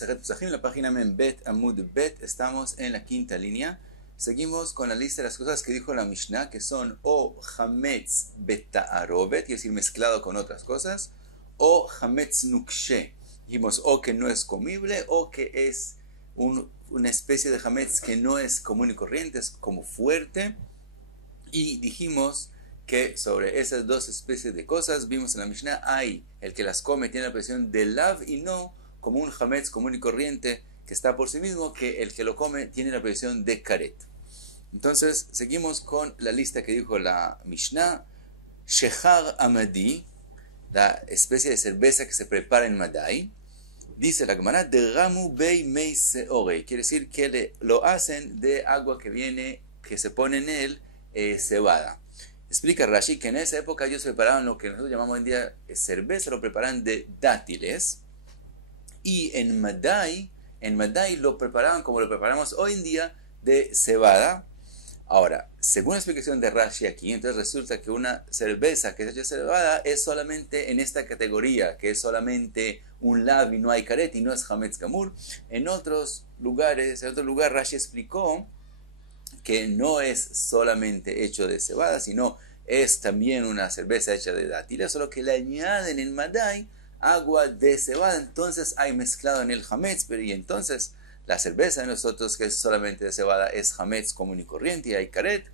Masejet Pesachim, la página Bet Amud Bet, estamos en la quinta línea. Seguimos con la lista de las cosas que dijo la Mishnah, que son o Hametz Beta'arobet, es decir, mezclado con otras cosas, o Hametz Nukshe. Dijimos o que no es comible, o que es una especie de Hametz que no es común y corriente, es como fuerte. Y dijimos que sobre esas dos especies de cosas, vimos en la Mishnah, hay el que las come tiene la presión de lav y no como un hametz común y corriente que está por sí mismo, que el que lo come tiene la presión de karet. Entonces, seguimos con la lista que dijo la Mishnah. Shechar Amadi, la especie de cerveza que se prepara en Madai, dice la Gemara, Deramu Bei Mei Seore, quiere decir que lo hacen de agua que se pone en él cebada. Explica Rashi que en esa época ellos preparaban lo que nosotros llamamos hoy en día cerveza, lo preparan de dátiles, y en Madai lo preparaban como lo preparamos hoy en día de cebada. Ahora, según la explicación de Rashi aquí, entonces resulta que una cerveza que es hecha de cebada es solamente en esta categoría, que es solamente un lav y no hay karet y no es hametz gamur. En otro lugar Rashi explicó que no es solamente hecho de cebada, sino es también una cerveza hecha de dátiles, solo que le añaden en Madai agua de cebada, entonces hay mezclado en el hametz, pero y entonces la cerveza de nosotros que es solamente de cebada es hametz común y corriente y hay karet,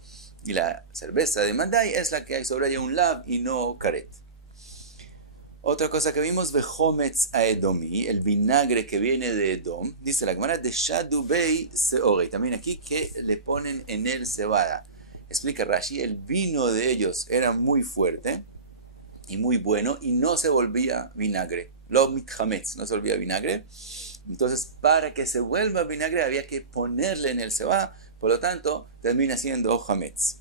y la cerveza de Madai es la que hay sobre ella un lav y no karet. Otra cosa que vimos, Vejometz Aedomi, el vinagre que viene de Edom, dice la Gemara, de Shadubei Seore, también aquí que le ponen en él cebada. Explica Rashi, el vino de ellos era muy fuerte y muy bueno y no se volvía vinagre. Lo mitchametz, no se volvía vinagre. Entonces, para que se vuelva vinagre había que ponerle en el cebada, por lo tanto, termina siendo hametz.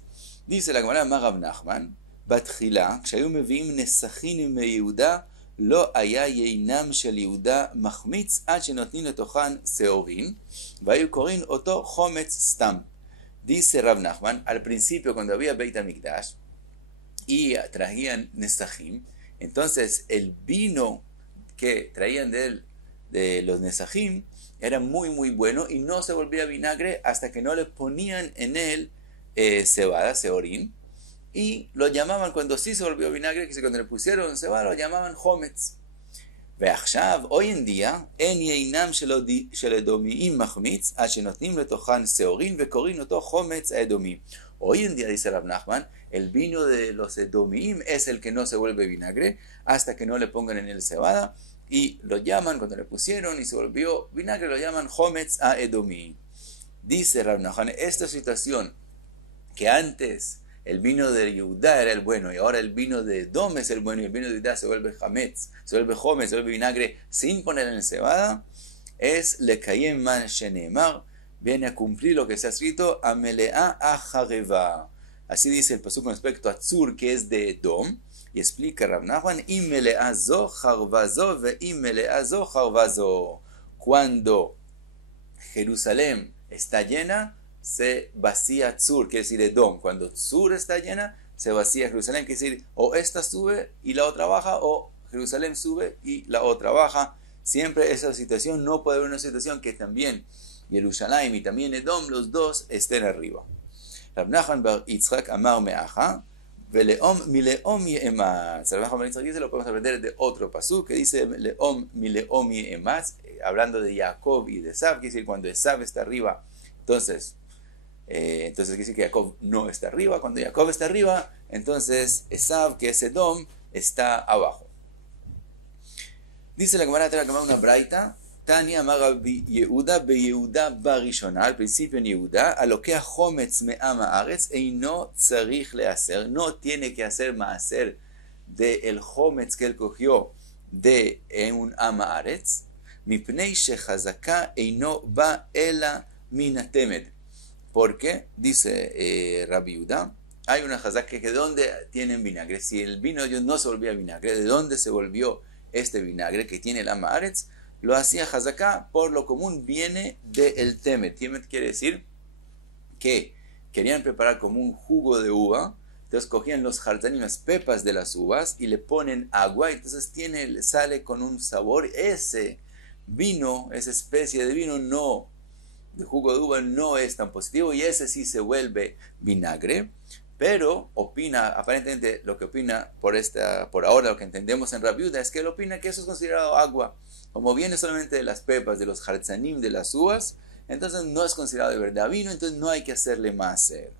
Dice la Gemara, Magav Nachman, בתחילה, כשהיו מביאים נסכים מיהודה, לא היה יינם של יהודה מחמיץ עד שנותנים לתוכן שעורים, והיו קוראים אותו חומץ סתם. Dice Rav Nachman, al principio cuando había Beit HaMikdash y traían nesachim, entonces el vino que traían de los nesachim era muy muy bueno y no se volvía vinagre hasta que no le ponían en él cebada, seorín, y lo llamaban, cuando sí se volvió vinagre, que cuando le pusieron cebada, lo llamaban hometz. ועכשיו, hoy en día, אין יינם של אדומיים מחמיץ, עד שנותנים לתוכן שעורין וקוראים אותו חומץ האדומי. Hoy en día, dice Rav Nachman, el vino de los edomim es el que no se vuelve vinagre, hasta que no le pongan en el cebada, y lo llaman, cuando le pusieron y se volvió vinagre, lo llaman hometz haedomi. Dice Rav Nachman, esta situación, que antes el vino de Yehudá era el bueno y ahora el vino de Edom es el bueno y el vino de Yehudá se vuelve hametz, se vuelve hometz, se vuelve vinagre sin poner en cebada, es lekayem man sheneemar, viene a cumplir lo que se ha escrito, amelea ajareva. Así dice el pasuk con respecto a Tzur, que es de Edom, y explica Rav Nachman, imelea zo charvazo ve imelea zo charvazo. Cuando Jerusalén está llena, se vacía Tzur, quiere decir Edom. Cuando Tzur está llena, se vacía Jerusalén, quiere decir o esta sube y la otra baja, o Jerusalén sube y la otra baja. Siempre esa situación, no puede haber una situación que también Jerusalén y también Edom, los dos estén arriba. Rav Nachman bar Yitzchak amar me'acha, veleom mileom ye'ematz. Rav Nachman bar Yitzchak dice, lo podemos aprender de otro pasuk que dice leom mileom ye'ematz, hablando de Jacob y de Esav, quiere decir cuando Esav está arriba, entonces quiere decir que Jacob no está arriba. Cuando Jacob está arriba, entonces Esav, que es Edom, está abajo. Dice la Gemara, una braita, Tania Maga Yehuda be Yehuda barishona, al principio en Yehuda, a lo que a hometz me'am haaretz eino tzarich lehaser, no tiene que hacer maaser de el hometz que él cogió de un am haaretz, mipnei shechazaka eino ba ela min hatemed. Porque, dice Rabbi Yehuda, hay una hazaka que de dónde tienen vinagre. Si el vino de ellos no se volvía vinagre, ¿de dónde se volvió este vinagre que tiene el am haaretz? Lo hacía hazaka, por lo común viene del temet. Temet quiere decir que querían preparar como un jugo de uva, entonces cogían los jartanim, las pepas de las uvas, y le ponen agua, entonces sale con un sabor, ese vino, esa especie de vino no, de jugo de uva no es tan positivo y ese sí se vuelve vinagre. Pero opina, aparentemente lo que opina por ahora lo que entendemos en Rabbi Yehuda es que él opina que eso es considerado agua. Como viene solamente de las pepas, de los hartzanim, de las uvas, entonces no es considerado de verdad vino, entonces no hay que hacerle maaser.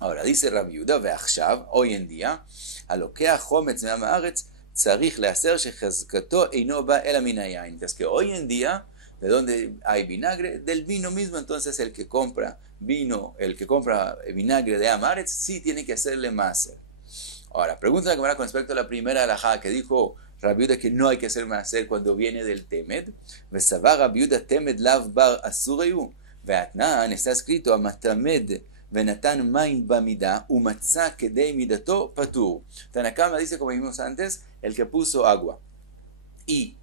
Ahora, dice Rabbi Yehuda, ve'achshav, hoy en día, a lo que a chometz me'am haaretz, tzarich le'aser shechazkato eino ba ela min hayain. Entonces, que hoy en día, de donde hay vinagre, del vino mismo, entonces el que compra vino, el que compra vinagre de Amaretz, sí tiene que hacerle maaser. Ahora, pregunta la Gemara con respecto a la primera alajá que dijo Rabbi Yehuda que no hay que hacer maaser cuando viene del temed. Vesavar Rabbi Yehuda temed lav bar asurayu. Ve'atnan está escrito amatamed venatan main bamida umatzah kedei midato patur. Tanakama dice, como vimos antes, el que puso agua y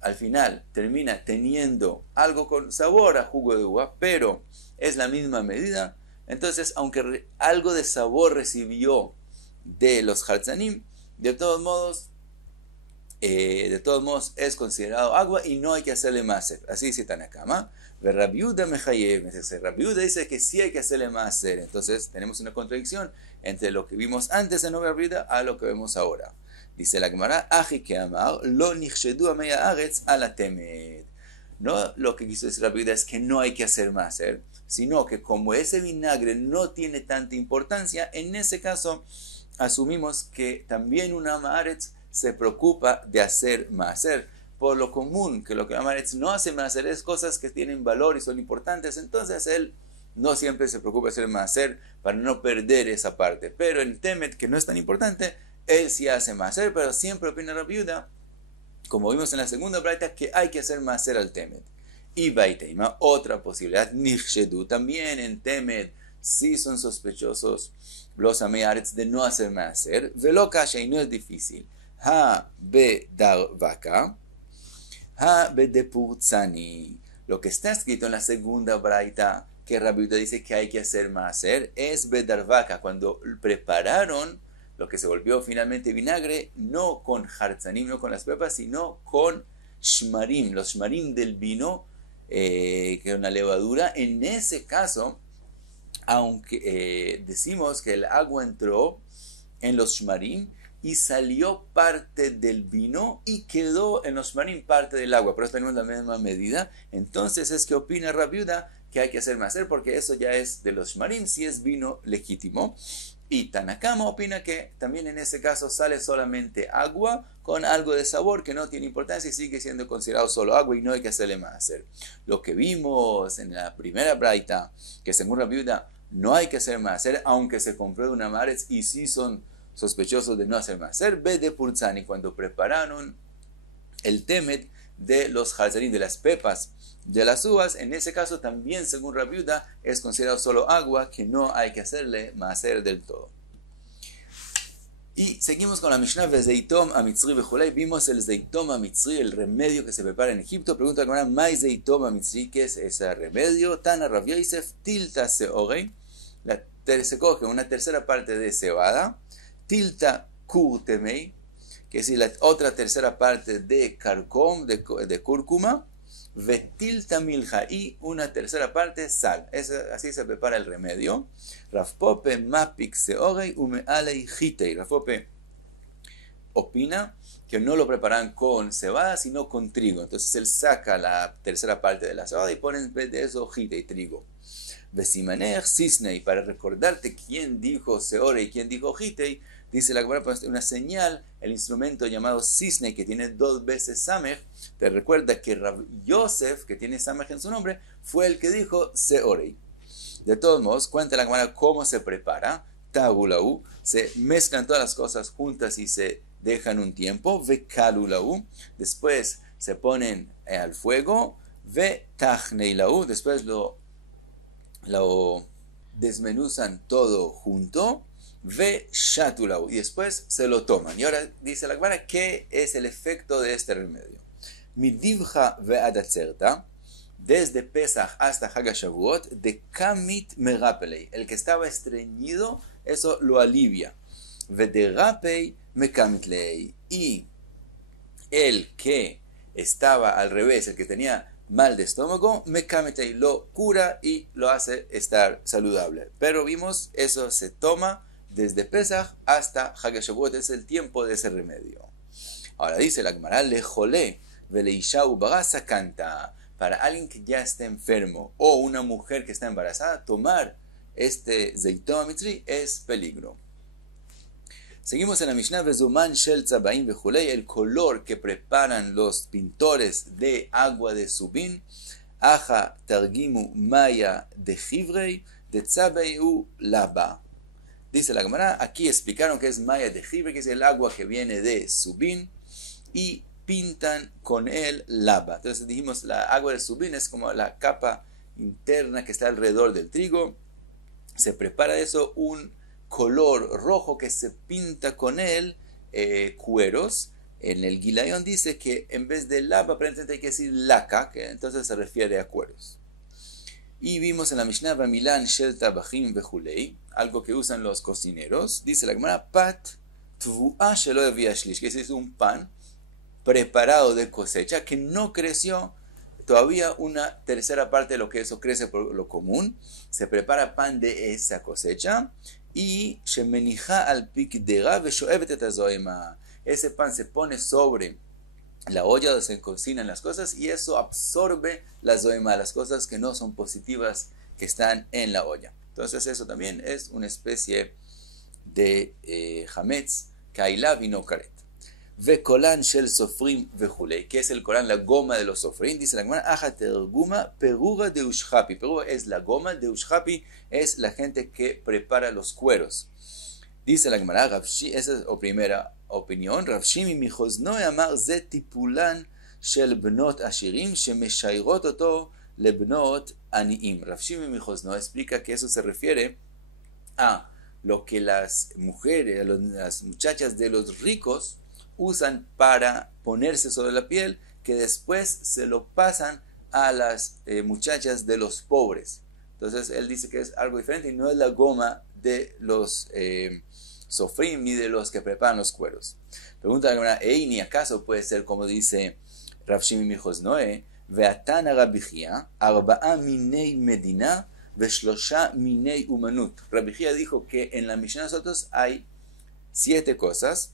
al final termina teniendo algo con sabor a jugo de uva, pero es la misma medida, entonces aunque algo de sabor recibió de los hartzanim, de todos modos es considerado agua y no hay que hacerle maaser. Así dice Tanakama. Rabbi Yehuda mechayev. Rabbi Yehuda dice que sí hay que hacerle maaser. Entonces tenemos una contradicción entre lo que vimos antes en Rabbi Yehuda a lo que vemos ahora. Dice la Gemara, Aji que amar, lo nichshedu amei haaretz ala temed. No, lo que quiso decir Rabbi Yehuda es que no hay que hacer maaser, sino que como ese vinagre no tiene tanta importancia, en ese caso asumimos que también un haaretz se preocupa de hacer maaser. Por lo común, que lo que Amaretz no hace maaser es cosas que tienen valor y son importantes, entonces él no siempre se preocupa de hacer maaser para no perder esa parte. Pero en Temet, que no es tan importante, él sí hace maaser, pero siempre opina Rabbi Yehuda, como vimos en la segunda braita, que hay que hacer maaser al Temet. Y Baiteima, otra posibilidad, Nichshedu, también en Temet, sí son sospechosos los Amearetz de no hacer maaser, Velo kasha, y no es difícil. Ha bedar vaca, ha bedepurzani. Lo que está escrito en la segunda braita que Rabbi Yehuda dice que hay que hacer maaser es bedar vaca, cuando prepararon lo que se volvió finalmente vinagre, no con hartzanim, no con las pepas, sino con shmarim, los shmarim del vino, que es una levadura. En ese caso, aunque decimos que el agua entró en los shmarim y salió parte del vino y quedó en los shmarim parte del agua, pero tenemos la misma medida, entonces es que opina Rabbi Yehuda que hay que hacer maaser porque eso ya es de los shmarim, si es vino legítimo. Y Tanakama opina que también en ese caso sale solamente agua con algo de sabor que no tiene importancia y sigue siendo considerado solo agua y no hay que hacerle maaser. Lo que vimos en la primera braita, que según Rabbi Yehuda no hay que hacer maaser, aunque se compró de una Amaretz y sí son sospechosos de no hacer maaser, bedepurzani, cuando prepararon el temet de los hartzanim, de las pepas de las uvas, en ese caso también según Rabbi Yehuda es considerado solo agua que no hay que hacerle maaser del todo. Y seguimos con la Mishnah Vezeitom Amitzri Vejulei. Vimos el Zeitom Amitzri, el remedio que se prepara en Egipto. Pregunta la Mai Zeitom Amitzri, ¿qué es ese remedio? Tana Rav Yosef Tilta Seorei, se coge una tercera parte de cebada, Tilta Kurtemei, que es la otra tercera parte de carcom, de cúrcuma, Vetilta milja, y una tercera parte sal. Así se prepara el remedio. Rav Pope mapik seorei umealei hitei. Rav Pope opina que no lo preparan con cebada sino con trigo. Entonces él saca la tercera parte de la cebada y pone en vez de eso hitei, trigo. Vesimaner cisnei, para recordarte quién dijo seorei y quién dijo hitei, dice la Gemara, una señal, el instrumento llamado cisne, que tiene 2 veces samech, te recuerda que Rav Yosef, que tiene samech en su nombre, fue el que dijo seorei. De todos modos, cuenta la Gemara cómo se prepara. Tagulau, se mezclan todas las cosas juntas y se dejan un tiempo. Vekalulau, después se ponen al fuego. Vetachneilau, después lo desmenuzan todo junto. Ve shatulau, y después se lo toman. Y ahora dice la Gemara, ¿qué es el efecto de este remedio? Midivcha ve adatzerta, desde Pesach hasta Hagashavuot, de kamit merapelei, el que estaba estreñido, eso lo alivia. Ve de rapei mekamitlei, y el que estaba al revés, el que tenía mal de estómago, Mekametei lo cura y lo hace estar saludable. Pero vimos, eso se toma desde Pesach hasta Hag HaShavuot, es el tiempo de ese remedio. Ahora dice la Gemara, lejolé veleisha ubagasa canta. Para alguien que ya está enfermo o una mujer que está embarazada, tomar este Zeitón Mitzri es peligro. Seguimos en la Mishnah, Vezuman Shel Tzabaim Vejulei, el color que preparan los pintores de agua de Subin, Aja Targimu Maya de Jivrei, de Tzabeu Laba. Dice la Gemara, aquí explicaron que es Maya de Jivrei, que es el agua que viene de Subin, y pintan con el lava. Entonces dijimos, la agua de Subin es como la capa interna que está alrededor del trigo. Se prepara eso, un color rojo que se pinta con él cueros. En el Gilayón dice que en vez de lava, aparentemente hay que decir laca, que entonces se refiere a cueros. Y vimos en la Mishnah, Bamilan Shel Tabachim Vejulei, algo que usan los cocineros. Dice la Gemara, Pat Tvua Shelo Eviashlish, que es un pan preparado de cosecha que no creció todavía una tercera parte de lo que eso crece por lo común. Se prepara pan de esa cosecha y shemenija al pikdera veshoevet et hazoema. Ese pan se pone sobre la olla donde se cocinan las cosas y eso absorbe la zoema, las cosas que no son positivas que están en la olla. Entonces eso también es una especie de hametz kailav y no karet. Vekolan shel sofrim vejulei, que es el Corán, la goma de los sofrim. Dice la Gemara, aja terguma perura de ushhapi. Perura es la goma, de ushhapi es la gente que prepara los cueros. Dice la Gemara, esa es la primera opinión. Rav Shimi michoznoe amar ze tipulan shel bnot ashirim shemeshayrot oto lebnot aniim. Rav Shimi michoznoe explica que eso se refiere a lo que las mujeres, las muchachas de los ricos usan para ponerse sobre la piel, que después se lo pasan a las muchachas de los pobres. Entonces él dice que es algo diferente y no es la goma de los sofrim ni de los que preparan los cueros. Pregunta la Gemara, ni acaso puede ser como dice Rav Shimi michoznoe, ve'atana Rabbi Chia, arba'a minei medina ve'shlosha minei umanut. Rabbi Chia dijo que en la Mishnah de nosotros hay 7 cosas,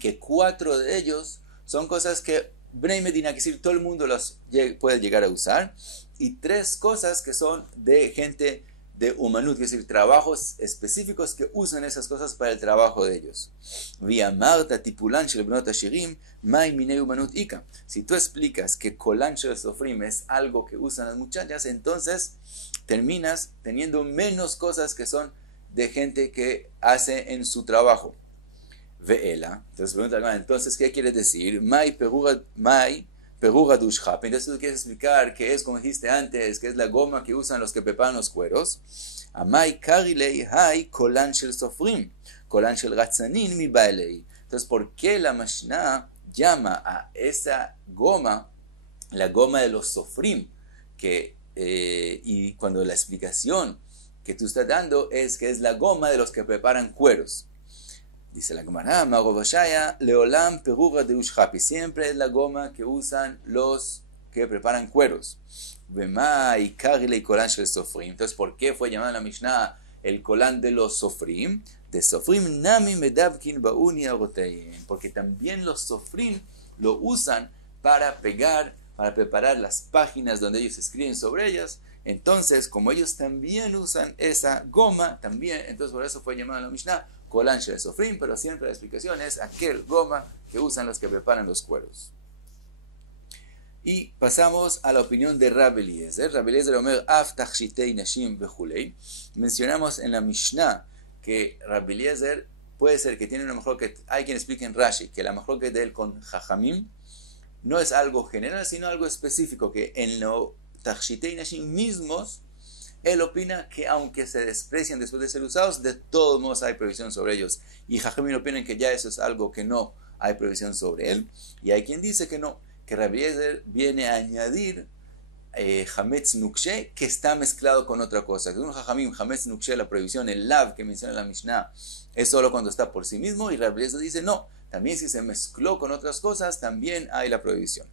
que 4 de ellos son cosas que Bnei Medina, que decir, todo el mundo las puede llegar a usar, y 3 cosas que son de gente de Umanut, que es decir, trabajos específicos que usan esas cosas para el trabajo de ellos. Via Marta tipulan shel bnot ashirim, mai minei Umanut ika. Si tú explicas que kolan shel sofrim es algo que usan las muchachas, entonces terminas teniendo menos cosas que son de gente que hace en su trabajo. Veela, entonces pregunta, entonces, ¿qué quiere decir? Mai perura dushhap. Entonces tú quieres explicar que es, como dijiste antes, que es la goma que usan los que preparan los cueros. Amai karilei hai kolan shel sofrim, kolan shel ratzanin mi bailei. Entonces, ¿por qué la Mishnah llama a esa goma la goma de los sofrim? Y cuando la explicación que tú estás dando es que es la goma de los que preparan cueros. Dice la Gemara, Magobashaya, Leolam perura de ushhapi. Siempre es la goma que usan los que preparan cueros. Vema y karile y kolan shel sofrim. Entonces, ¿por qué fue llamada la Mishnah el kolan de los sofrim? De sofrim nami medavkin bauni arotein. Porque también los sofrim lo usan para pegar, para preparar las páginas donde ellos escriben sobre ellas. Entonces, como ellos también usan esa goma, también, entonces por eso fue llamada la Mishnah Kolan shel sofrim, pero siempre la explicación es aquel goma que usan los que preparan los cueros. Y pasamos a la opinión de Rabbi Eliezer. Rabbi Eliezer Omer af tachshitei nashim vejulei. Mencionamos en la Mishnah que Rabbi Eliezer puede ser que tiene una mejor que hay quien explique en Rashi que la mejor que de él con Jajamim no es algo general sino algo específico, que en los tachshitei nashim mismos él opina que aunque se desprecian después de ser usados, de todos modos hay prohibición sobre ellos. Y Jajamim opinan que ya eso es algo que no hay prohibición sobre él. Y hay quien dice que no, que Rabbi Eliezer viene a añadir Hametz Nukshe, que está mezclado con otra cosa. Según Jajamim, Hametz Nukshe, la prohibición, el lav que menciona la Mishnah, es solo cuando está por sí mismo. Y Rabbi Eliezer dice no, también si se mezcló con otras cosas, también hay la prohibición.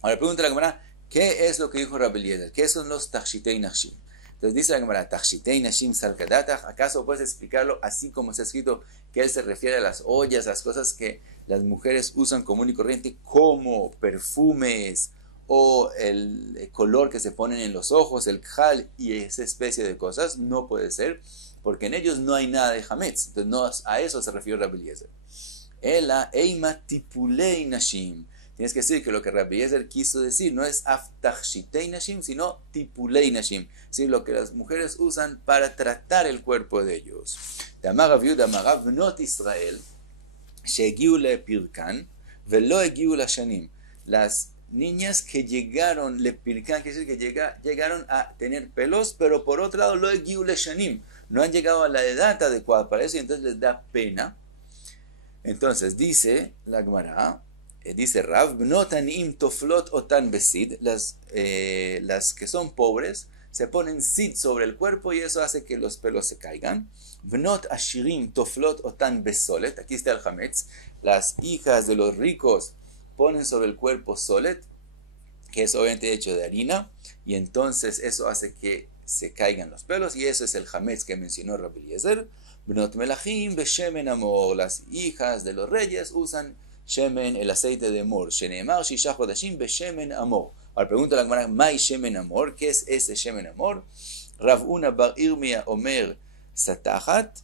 Ahora pregunta la Gemara, ¿qué es lo que dijo Rabbi Eliezer? ¿Qué son los Tachshitei Nashim? Entonces dice la Gemara, Tachshitei Nashim Salkadatach, ¿acaso puedes explicarlo así como se ha escrito que él se refiere a las ollas, las cosas que las mujeres usan común y corriente como perfumes o el color que se ponen en los ojos, el khal y esa especie de cosas? No puede ser, porque en ellos no hay nada de hametz. Entonces no, a eso se refiere Rabbi Eliezer. Ela eima tipulei nashim. Tienes que decir que lo que Rabbi Eliezer quiso decir no es aftachshitei nashim, sino tipulei nashim. Es decir, lo que las mujeres usan para tratar el cuerpo de ellos. Damar Rav bnot Israel shegiu lepirkan velo egiu lashanim. Las niñas que llegaron lepirkan, quiere decir que llegaron a tener pelos, pero por otro lado lo egiu lashanim. No han llegado a la edad adecuada para eso y entonces les da pena. Entonces dice la Gemara, dice Rav, bnot anim toflot otan besid, las que son pobres se ponen sid sobre el cuerpo y eso hace que los pelos se caigan. Bnot ashirim toflot otan besolet, aquí está el hametz, las hijas de los ricos ponen sobre el cuerpo solet, que es obviamente hecho de harina, y entonces eso hace que se caigan los pelos, y eso es el hametz que mencionó Rabbi Eliezer. Bnot melachim beshemen amor, las hijas de los reyes usan shemen, el aceite de amor. Sheneemar shisha chodashim beshemen amor. Ahora pregunta la Gemara, ¿may shemen amor? ¿Qué es ese shemen amor? Rav Una bar Irmia omer satachat.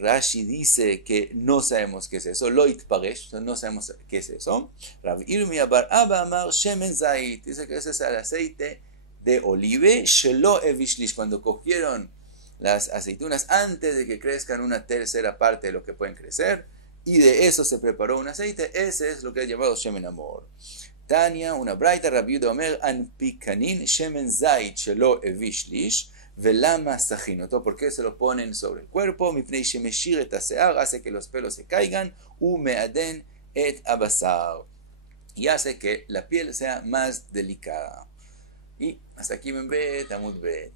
Rashi dice que no sabemos qué es eso. Loit paresh, no sabemos qué es eso. Rav Irmia bar Abba amar shemen zait, dice que ese es el aceite de olive. Shelo evishlish, cuando cogieron las aceitunas antes de que crezcan una tercera parte de lo que pueden crecer, y de eso se preparó un aceite. Ese es lo que es llamado shemen amor. Tania, una braita, Rabbi Yehuda omer anpikanin shemen zait shelo evishlish velama sachinoto. ¿Por qué se lo ponen sobre el cuerpo? Mipnei shemeshir et hasear, hace que los pelos se caigan. Umeaden et abasar, y hace que la piel sea más delicada. Y hasta aquí Membet Amud Bet.